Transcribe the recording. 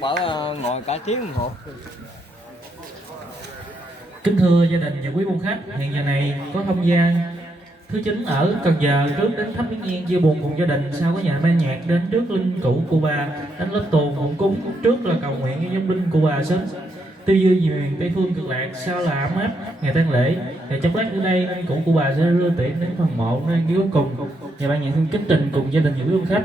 bảo ngồi cả tiếng đồng hồ. Kính thưa gia đình và quý quan khách, hiện giờ này có không gian thứ 9 ở Cần Giờ trước đến thắp nén nhang chia buồn cùng gia đình, sau có nhà ban nhạc đến trước linh cữu cụ bà đánh lớp tuồng phụng cúng, trước là cầu nguyện cho vong linh cụ bà sớm tiêu diêu về miền Tây phương cực lạc, sau là ấm áp ngày tang lễ. Và trong lát nữa đây linh cữu cụ bà sẽ đưa tiễn đến phần mộ nơi cuối cùng. Nhà ban nhạc xin kính trình cùng gia đình và quý quan khách.